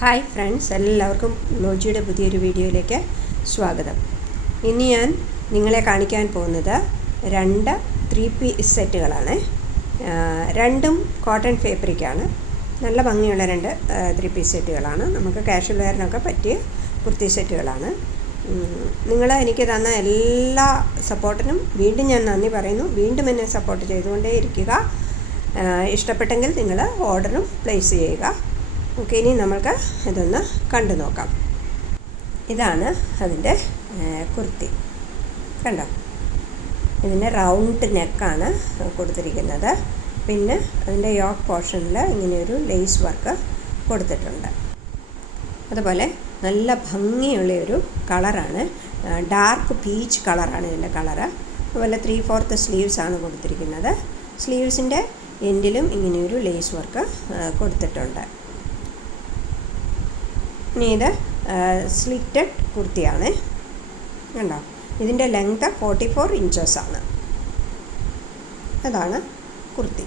Hi friends എല്ലാവർക്കും ലോജിയുടെ പുതിയൊരു വീഡിയോയിലേക്ക് സ്വാഗതം. ഇനി ഞാൻ നിങ്ങളെ കാണിക്കാൻ പോകുന്നത് രണ്ട് ത്രീ പീസ് സെറ്റുകളാണ് രണ്ടും കോട്ടൺ ഫേബ്രിക്കാണ് നല്ല ഭംഗിയുള്ള രണ്ട് ത്രീ പീസ് സെറ്റുകളാണ് നമുക്ക് കാഷ്വൽ വെയറിനൊക്കെ പറ്റിയ കുർത്തി സെറ്റുകളാണ് നിങ്ങൾ എനിക്ക് തന്ന എല്ലാ സപ്പോർട്ടിനും വീണ്ടും ഞാൻ നന്ദി പറയുന്നു. വീണ്ടും എന്നെ സപ്പോർട്ട് ചെയ്തുകൊണ്ടേ ഇരിക്കുക ഇഷ്ടപ്പെട്ടെങ്കിൽ നിങ്ങൾ ഓർഡറും പ്ലേസ് ചെയ്യുക. ഓക്കെ ഇനി നമ്മൾക്ക് ഇതൊന്ന് കണ്ടു നോക്കാം. ഇതാണ് അതിന്റെ കുർത്തി. കണ്ടോ? ഇതിന്റെ റൗണ്ട് നെക്കാണ് കൊടുത്തിരിക്കുന്നത്. പിന്നെ അതിന്റെ യോക്ക് പോർഷനിൽ ഇങ്ങനെയൊരു ലേസ് വർക്ക് കൊടുത്തിട്ടുണ്ട്. അതുപോലെ നല്ല ഭംഗിയുള്ള ഒരു കളറാണ്. ഡാർക്ക് പീച്ച് കളറാണ് ഇതിന്റെ കളറ്. അതുപോലെ ത്രീ ഫോർത്ത് സ്ലീവ്സ് ആണ് കൊടുത്തിരിക്കുന്നത്. സ്ലീവ്സിന്റെ എൻഡിലും ഇങ്ങനെയൊരു ലേസ് വർക്ക് കൊടുത്തിട്ടുണ്ട്. ഇനി ഇത് സ്ലിറ്റഡ് കുർത്തിയാണ്. കണ്ടോ? ഇതിന്റെ ലെങ്ത് ഫോർട്ടി ഫോർ ഇഞ്ചസ് ആണ്. അതാണ് കുർത്തി.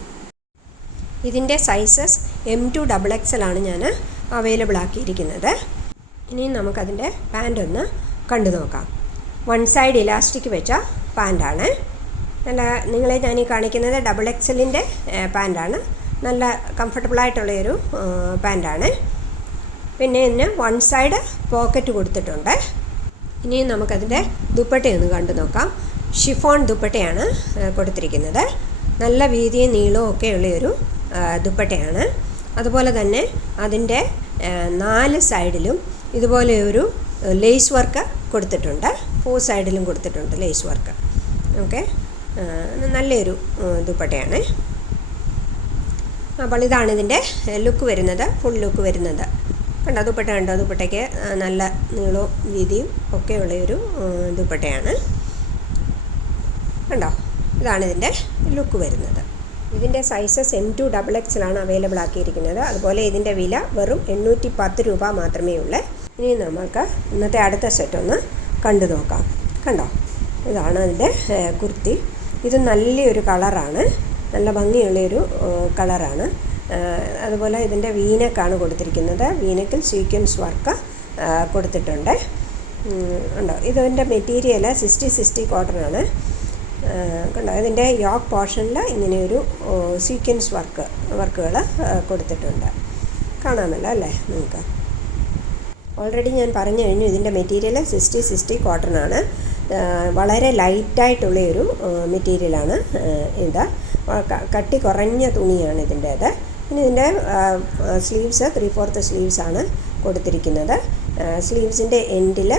ഇതിന്റെ sizes M to double XL ആണ് ഞാൻ അവൈലബിൾ ആക്കിയിരിക്കുന്നത്. ഇനി നമുക്കതിന്റെ പാന്റ് ഒന്ന് കണ്ടു നോക്കാം. വൺ സൈഡ് ഇലാസ്റ്റിക് വെച്ച പാന്റാണ് നല്ല നിങ്ങളെ ഞാൻ ഈ കാണിക്കുന്നത് ഡബിൾ എക്സലിന്റെ പാന്റാണ് നല്ല കംഫർട്ടബിളായിട്ടുള്ളൊരു പാന്റാണ് പിന്നെ ഇതിന് വൺ സൈഡ് പോക്കറ്റ് കൊടുത്തിട്ടുണ്ട്. ഇനി നമുക്കതിന്റെ ദുപ്പട്ടയൊന്ന് കണ്ടു നോക്കാം. ഷിഫോൺ ദുപ്പട്ടയാണ് കൊടുത്തിരിക്കുന്നത്. നല്ല വീതിയും നീളവും ഒക്കെ ഉള്ളൊരു ദുപ്പട്ടയാണ്. അതുപോലെ തന്നെ അതിന്റെ നാല് സൈഡിലും ഇതുപോലെ ഒരു ലേസ് വർക്ക് കൊടുത്തിട്ടുണ്ട്. ഫോർ സൈഡിലും കൊടുത്തിട്ടുണ്ട് ലേസ് വർക്ക് ഓക്കെ? നല്ലൊരു ദുപ്പട്ടയാണ്. അപ്പോൾ ഇതാണ് ഇതിന്റെ ലുക്ക് വരുന്നത് ഫുൾ ലുക്ക് വരുന്നത്. കണ്ടോ? ദുപ്പട്ട കണ്ടോ? ദുപ്പട്ടയ്ക്ക് നല്ല നീളവും വീതിയും ഒക്കെയുള്ള ഒരു ആ, ദുപ്പട്ടയാണ്. കണ്ടോ? ഇതാണ് ഇതിന്റെ ലുക്ക് വരുന്നത്. ഇതിന്റെ സൈസസ് എം ടു ഡബിൾ എക്സിലാണ് അവൈലബിൾ ആക്കിയിരിക്കുന്നത്. അതുപോലെ ഇതിന്റെ വില വെറും എണ്ണൂറ്റി പത്ത് രൂപ മാത്രമേ ഉള്ളൂ. ഇനി നമുക്ക് ഇന്നത്തെ അടുത്ത സെറ്റ് ഒന്ന് കണ്ടു നോക്കാം. കണ്ടോ? ഇതാണ് അതിന്റെ കുർത്തി. ഇത് നല്ലൊരു കളറാണ് നല്ല ഭംഗിയുള്ളൊരു കളറാണ് അതുപോലെ ഇതിന്റെ വീനക്കാണ് കൊടുത്തിരിക്കുന്നത്. വീനക്കിൽ സീക്വൻസ് വർക്ക് കൊടുത്തിട്ടുണ്ട്. ഉണ്ടോ ഇതിന്റെ മെറ്റീരിയൽ സിക്സ്റ്റി സിക്സ്റ്റി കോട്ടനാണ്. കണ്ടോ? ഇതിന്റെ യോക്ക് പോർഷനിൽ ഇങ്ങനെയൊരു സീക്വൻസ് വർക്ക് വർക്കുകൾ കൊടുത്തിട്ടുണ്ട്. കാണാമല്ലോ അല്ലേ? നിങ്ങൾക്ക് ഓൾറെഡി ഞാൻ പറഞ്ഞു കഴിഞ്ഞു ഇതിന്റെ മെറ്റീരിയൽ സിക്സ്റ്റി സിക്സ്റ്റി ആ, വളരെ ലൈറ്റായിട്ടുള്ള ഒരു മെറ്റീരിയലാണ് ഇത്. കട്ടി കുറഞ്ഞ തുണിയാണ് ഇതിന്റേത്. പിന്നെ ഇതിന്റെ സ്ലീവ്സ് ത്രീ ഫോർത്ത് സ്ലീവ്സ് ആണ് കൊടുത്തിരിക്കുന്നത്. സ്ലീവ്സിന്റെ എൻഡിൽ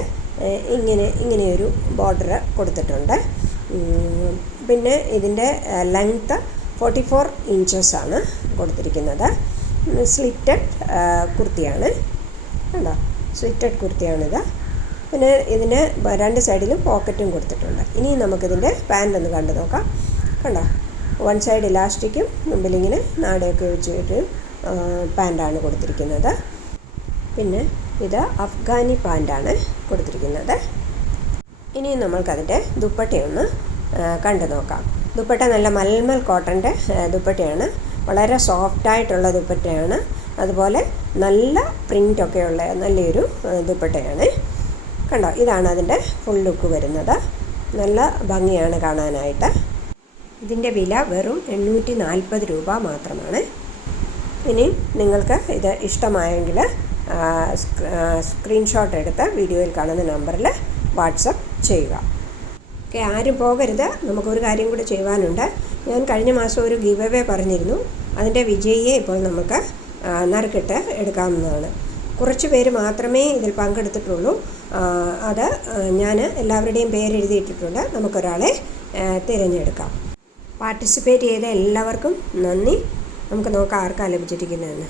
ഇങ്ങനെ ഇങ്ങനെയൊരു ബോർഡർ കൊടുത്തിട്ടുണ്ട്. പിന്നെ ഇതിന്റെ ലെങ്ത്ത് ഫോർട്ടി ഫോർ ആണ് കൊടുത്തിരിക്കുന്നത്. സ്ലിറ്റഡ് കുർത്തിയാണ്. കണ്ടോ? സ്ലിറ്റഡ് കുർത്തിയാണിത്. പിന്നെ ഇതിന് രണ്ട് സൈഡിലും പോക്കറ്റും കൊടുത്തിട്ടുണ്ട്. ഇനി നമുക്കിതിന്റെ പാന്റ് ഒന്ന് കണ്ടു നോക്കാം. കണ്ടോ? വൺ സൈഡ് ഇലാസ്റ്റിക്കും മുമ്പിലിങ്ങനെ നാടയൊക്കെ വെച്ചിട്ട് പാന്റാണ് കൊടുത്തിരിക്കുന്നത്. പിന്നെ ഇത് അഫ്ഗാനി പാന്റാണ് കൊടുത്തിരിക്കുന്നത്. ഇനി നമ്മൾക്കതിന്റെ ദുപ്പട്ടയൊന്ന് കണ്ടു നോക്കാം. ദുപ്പട്ട നല്ല മൽമൽ കോട്ടന്റെ ദുപ്പട്ടയാണ്. വളരെ സോഫ്റ്റായിട്ടുള്ള ദുപ്പട്ടയാണ്. അതുപോലെ നല്ല പ്രിന്റൊക്കെയുള്ള നല്ലൊരു ദുപ്പട്ടയാണ്. കണ്ടോ? ഇതാണ് അതിന്റെ ഫുൾ ലുക്ക് വരുന്നത്. നല്ല ഭംഗിയാണ് കാണാനായിട്ട്. ഇതിന്റെ വില വെറും എണ്ണൂറ്റി നാൽപ്പത് രൂപ മാത്രമാണ്. ഇനി നിങ്ങൾക്ക് ഇത് ഇഷ്ടമായെങ്കിൽ സ്ക്രീൻഷോട്ട് എടുത്ത് വീഡിയോയിൽ കാണുന്ന നമ്പറിൽ വാട്സപ്പ് ചെയ്യുക. ഓക്കെ ആരും പോകരുത്. നമുക്കൊരു കാര്യം കൂടി ചെയ്യുവാനുണ്ട്. ഞാൻ കഴിഞ്ഞ മാസം ഒരു ഗീവ് അവേ പറഞ്ഞിരുന്നു. അതിന്റെ വിജയിയെ ഇപ്പോൾ നമുക്ക് നറുക്കിട്ട് എടുക്കാവുന്നതാണ്. കുറച്ച് പേര് മാത്രമേ ഇതിൽ പങ്കെടുത്തിട്ടുള്ളൂ. അത് ഞാൻ എല്ലാവരുടെയും പേരെഴുതിയിട്ടിട്ടുണ്ട് നമുക്കൊരാളെ തിരഞ്ഞെടുക്കാം. പാർട്ടിസിപ്പേറ്റ് ചെയ്ത എല്ലാവർക്കും നന്ദി. നമുക്ക് നോക്കാം ആർക്കാണ് ലഭിച്ചിരിക്കുന്നതെന്ന്.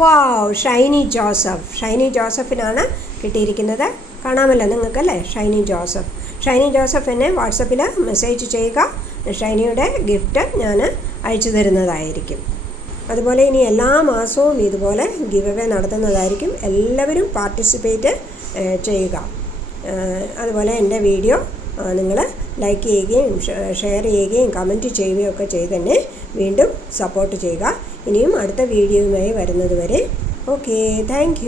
Wow Shiny Joseph. ഷൈനി ജോസഫിനാണ് കിട്ടിയിരിക്കുന്നത്. കാണാമല്ലോ നിങ്ങൾക്കല്ലേ? ഷൈനി ജോസഫ്. ഷൈനി ജോസഫ് എന്നെ വാട്സപ്പിൽ മെസ്സേജ് ചെയ്യുക. ഷൈനിയുടെ ഗിഫ്റ്റ് ഞാൻ അയച്ചു തരുന്നതായിരിക്കും. അതുപോലെ ഇനി എല്ലാ മാസവും ഇതുപോലെ ഗിവ് അവേ നടത്തുന്നതായിരിക്കും. എല്ലാവരും പാർട്ടിസിപ്പേറ്റ് ചെയ്യുക. അതുപോലെ എന്റെ വീഡിയോ നിങ്ങൾ ലൈക്ക് ചെയ്യുകയും ഷെയർ ചെയ്യുകയും കമന്റ് ചെയ്യുകയും ഒക്കെ ചെയ്ത് തന്നെ വീണ്ടും സപ്പോർട്ട് ചെയ്യുക. ഇനിയും അടുത്ത വീഡിയോയുമായി വരുന്നത് വരെ. Okay thank